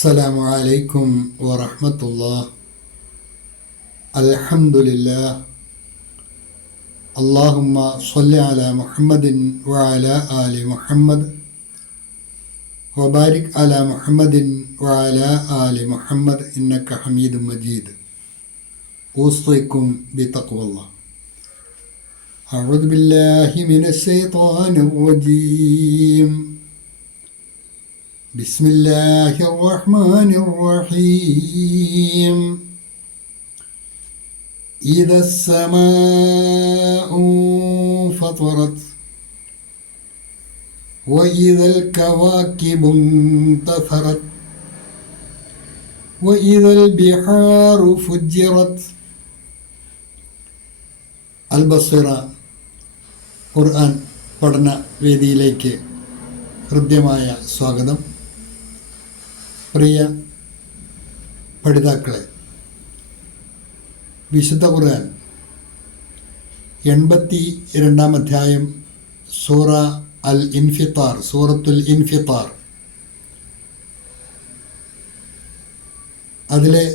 അസ്സലാമു അലൈക്കും വറഹ്മത്തുള്ളാഹി. അൽഹംദുലില്ലാഹ്. അല്ലാഹുമ്മ സ്വല്ലി അലാ മുഹമ്മദിൻ വഅലാ ആലി മുഹമ്മദ് വബാരിക് അലാ മുഹമ്മദിൻ വഅലാ ആലി മുഹമ്മദ് ഇന്നക ഹമീദും മജീദ്. ഊസിക്കും ബിതഖ്വല്ലാഹ്. അഊദു ബില്ലാഹി മിനശ് ശൈത്വാനിർ റജീം. بسم الله الرحمن الرحيم. إذا السماء فطرت وإذا الكواكب انتثرت وإذا البحار فجرت. അൽബസ്വറ ഖുർആൻ പഠന വേദിയിലേക്ക് ഹൃദ്യമായ സ്വാഗതം. പ്രിയ പഠിതാക്കളെ, വിശുദ്ധ ഖുർആൻ 82 അധ്യായം സൂറ അൽ ഇൻഫിത്താർ, സൂറത്തുൽ ഇൻഫിത്താർ, അതിലെ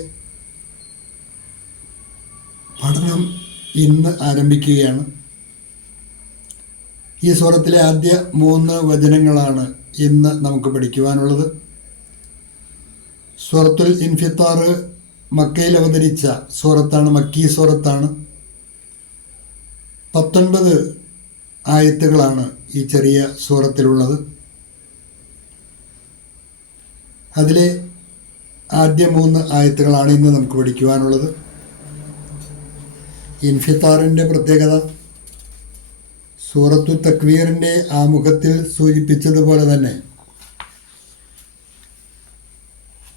പഠനം ഇന്ന് ആരംഭിക്കുകയാണ്. ഈ സൂറത്തിലെ ആദ്യ 3 വചനങ്ങളാണ് ഇന്ന് നമുക്ക് പഠിക്കുവാനുള്ളത്. സൂറത്തുൽ ഇൻഫിത്താർ മക്കയിൽ അവതരിച്ച സൂറത്താണ്, മക്കി സൂറത്താണ്. 19 ആയത്തുകളാണ് ഈ ചെറിയ സൂറത്തിലുള്ളത്. അതിലെ ആദ്യ 3 ആയത്തുകളാണ് ഇന്ന് നമുക്ക് പഠിക്കുവാനുള്ളത്. ഇൻഫിത്താറിൻ്റെ പ്രത്യേകത സൂറത്തു തക്വീറിൻ്റെ ആമുഖത്തിൽ സൂചിപ്പിച്ചതുപോലെ തന്നെ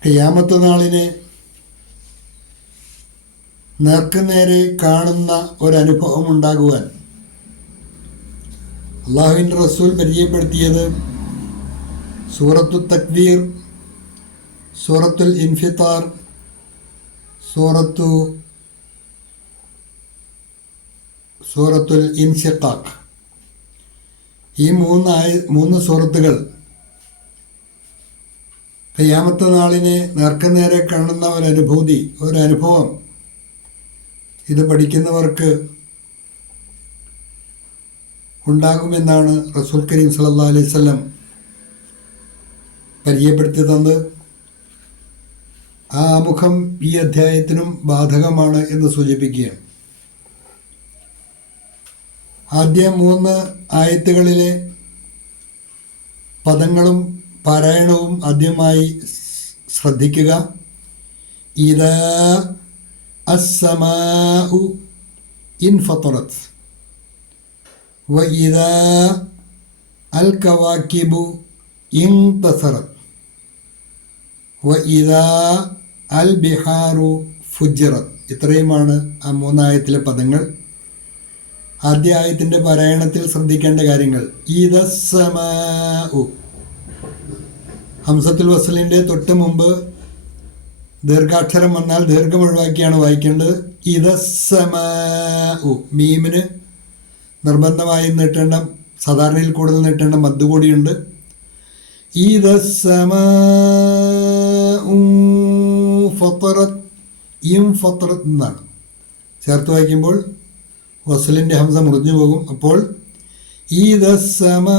ഖിയാമത്ത് നാളിനെ നേർക്കുനേരെ കാണുന്ന ഒരനുഭവം ഉണ്ടാകുവാൻ അള്ളാഹുവിൻ്റെ റസൂൽ പരിചയപ്പെടുത്തിയത് സൂറത്തു തക്വീർ, സൂറത്തുൽ ഇൻഫിത്താർ, സൂറത്തുൽ ഇൻഷിഖാഖ്. ഈ 3 സൂറത്തുകൾ ഖിയാമത്ത് നാളിനെ നേർക്കുനേരെ കാണുന്ന ഒരനുഭവം ഇത് പഠിക്കുന്നവർക്ക് ഉണ്ടാകുമെന്നാണ് റസൂൽ കരീം സല്ലല്ലാഹു അലൈഹി വസല്ലം പരിചയപ്പെടുത്തി തന്നത്. ആ ആമുഖം ഈ അധ്യായത്തിനും ബാധകമാണ് എന്ന് സൂചിപ്പിക്കുകയാണ്. ആദ്യ 3 ആയത്തുകളിലെ പദങ്ങളും പാരായണവും ആദ്യമായി ശ്രദ്ധിക്കുക. ഇദാ അസ്സമാഉ ഇൻഫത്തറത് വഇദാ അൽ കവാകിബു ഇൻതസറത് വഇദാ അൽ ബിഹാറു ഫുജ്ജിറത്. ഇത്രയുമാണ് ആ 3 ആയത്തിലെ പദങ്ങൾ. ആദ്യ ആയത്തിൻ്റെ പാരായണത്തിൽ ശ്രദ്ധിക്കേണ്ട കാര്യങ്ങൾ: ഇദസ്സമാഉ, ഹംസത്തുൽ വസ്ലിൻ്റെ തൊട്ട് മുമ്പ് ദീർഘാക്ഷരം വന്നാൽ ദീർഘം ഒഴിവാക്കിയാണ് വായിക്കേണ്ടത്. ഇദസ്സമാഉ, മീമിന് നിർബന്ധമായി നീട്ടേണ്ട, സാധാരണയിൽ കൂടുതൽ നീട്ടേണ്ട മദ് കൂടിയുണ്ട്. ഇദസ്സമാഉ ഫത്തറത്, ഇൻഫത്തറത് എന്നാണ്. ചേർത്ത് വായിക്കുമ്പോൾ വസ്ലിൻ്റെ ഹംസ മുറിഞ്ഞു പോകും. അപ്പോൾ ഇദസ്സമാഉ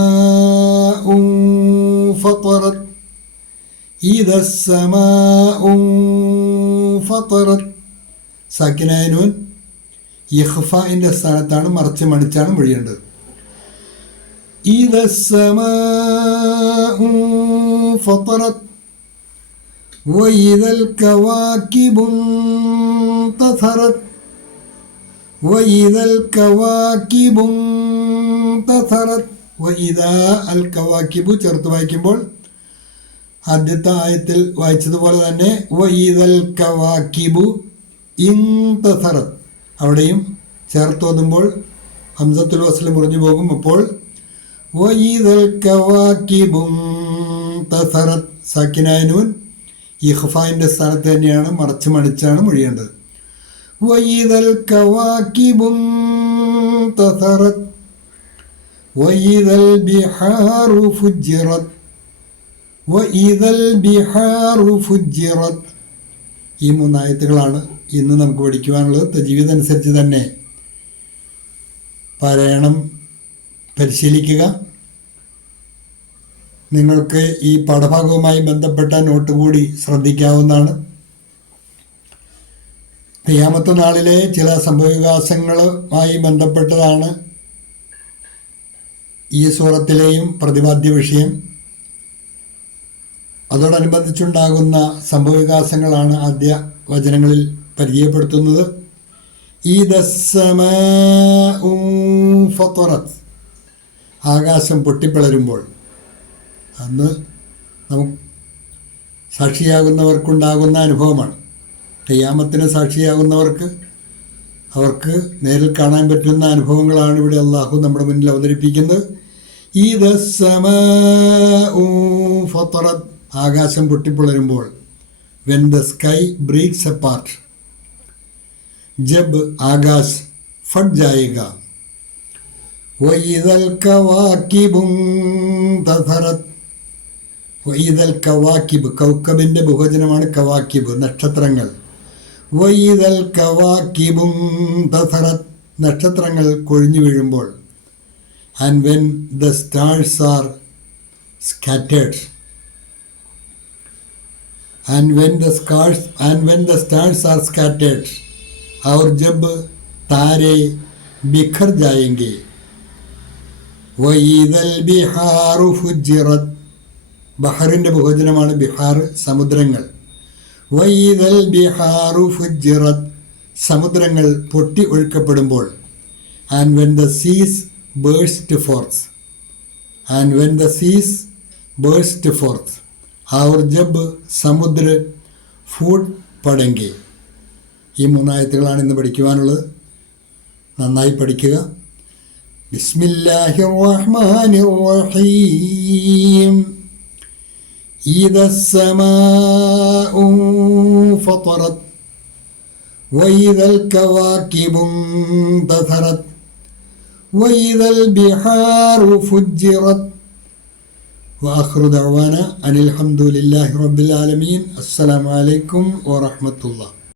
ഫത്തറത്, ഇദസ്സമാഉ ഫത്തറത്. സാക്കിനായ നൂൻ ഇഖ്ഫാഇൻ്റെ സ്ഥാനത്താണ്, മറിച്ച് മണിച്ചാണ് മൊഴിയേണ്ടത്. ഇദസ്സമാഉ ഫത്തറത് വഇദൽ കവാകിബു ഇൻതസറത് വഇദൽ കവാകിബു ഇൻതസറത് വഇദാ അൽ കവാകിബു ചേർത്ത് വായിക്കുമ്പോൾ ആദ്യത്തെ ആയത്തിൽ വായിച്ചതുപോലെ തന്നെ വഇദൽ കവാകിബു ഇൻതസറത്, അവിടെയും ചേർത്തോതുമ്പോൾ ഹംസത്തുൽ വസ്ൽ മുറിഞ്ഞു പോകും. അപ്പോൾ വഇദൽ കവാകിബു ഇൻതസറത്, സാക്കിനായ നൂൻ ഇഖ്ഫാഇൻ്റെ സ്ഥാനത്ത് തന്നെയാണ്, മറച്ച് മണിച്ചാണ് മൊഴിയേണ്ടത്. വഇദൽ കവാകിബു ഇൻതസറത് വഇദൽ ബിഹാറു ഫുജ്ജിറത് വഇദൽ ബിഹാറു ഫുജ്ജിറത്. ഈ 3 ആയത്തുകളാണ് ഇന്ന് നമുക്ക് പഠിക്കുവാനുള്ളത്. തജ്വീദ് അനുസരിച്ച് തന്നെ പാരായണം പരിശീലിക്കുക. നിങ്ങൾക്ക് ഈ പാഠഭാഗവുമായി ബന്ധപ്പെട്ട നോട്ട് കൂടി ശ്രദ്ധിക്കാവുന്നതാണ്. ഖിയാമത്ത് നാളിലെ ചില സംഭവവികാസങ്ങളുമായി ബന്ധപ്പെട്ടതാണ് ഈ സൂറത്തിലെയും പ്രതിപാദ്യ വിഷയം. അതോടനുബന്ധിച്ചുണ്ടാകുന്ന സംഭവവികാസങ്ങളാണ് ആദ്യ വചനങ്ങളിൽ പരിചയപ്പെടുത്തുന്നത്. ഇദസ്സമാഉ ഫത്തറത്, ആകാശം പൊട്ടിപ്പിളരുമ്പോൾ. അന്ന് നമുക്ക് സാക്ഷിയാകുന്നവർക്കുണ്ടാകുന്ന അനുഭവമാണ്. ഖിയാമത്തിന് സാക്ഷിയാകുന്നവർക്ക് അവർക്ക് നേരിൽ കാണാൻ പറ്റുന്ന അനുഭവങ്ങളാണ് ഇവിടെ അള്ളാഹു നമ്മുടെ മുന്നിൽ അവതരിപ്പിക്കുന്നത്. ഇദസ്സമാഉ ഫത്തറത്, ആകാശം പൊട്ടിപ്പിളരുമ്പോൾ. When the sky breaks apart, ജബ് ആകാശ് ഫട്ട് ജായേഗ. വഇദൽ കവാകിബു തഥറത്, വഇദൽ കവാകിബ്, കൗക്കബിൻ്റെ ബഹുവചനമാണ് കവാകിബ്, നക്ഷത്രങ്ങൾ. വഇദൽ കവാകിബു തഥറത്, നക്ഷത്രങ്ങൾ കൊഴിഞ്ഞു വീഴുമ്പോൾ. And when the stars are scattered, and when the stars are scattered, और जब तारे बिखर जाएंगे. वईदल बिहारु फुज्जिरत, ബഹറിൻ്റെ ബഹുവചനമാണ് ബിഹാർ, സമുദ്രങ്ങൾ. വईदल बिहारु फुज्जिरत, സമുദ്രങ്ങൾ പൊട്ടി ഒഴുക്കപ്പെടുമ്പോൾ. and when the seas burst forth, और जब സമുദ്ര ഫൂട്ട് പടങ്കി. ഈ 3 ആയത്തുകളാണ് ഇന്ന് പഠിക്കുവാനുള്ളത്. നന്നായി പഠിക്കുക. ബിസ്മില്ലാഹിർ റഹ്മാനിർ റഹീം. ഇദസ്സമാഉ ഫത്തറത്, വഇദൽ കവാകിബു തഥറത്, വഇദൽ ബിഹാറു ഫുജ്ജിറത്. وآخر دعوانا أن الحمد لله رب العالمين. السلام عليكم ورحمة الله.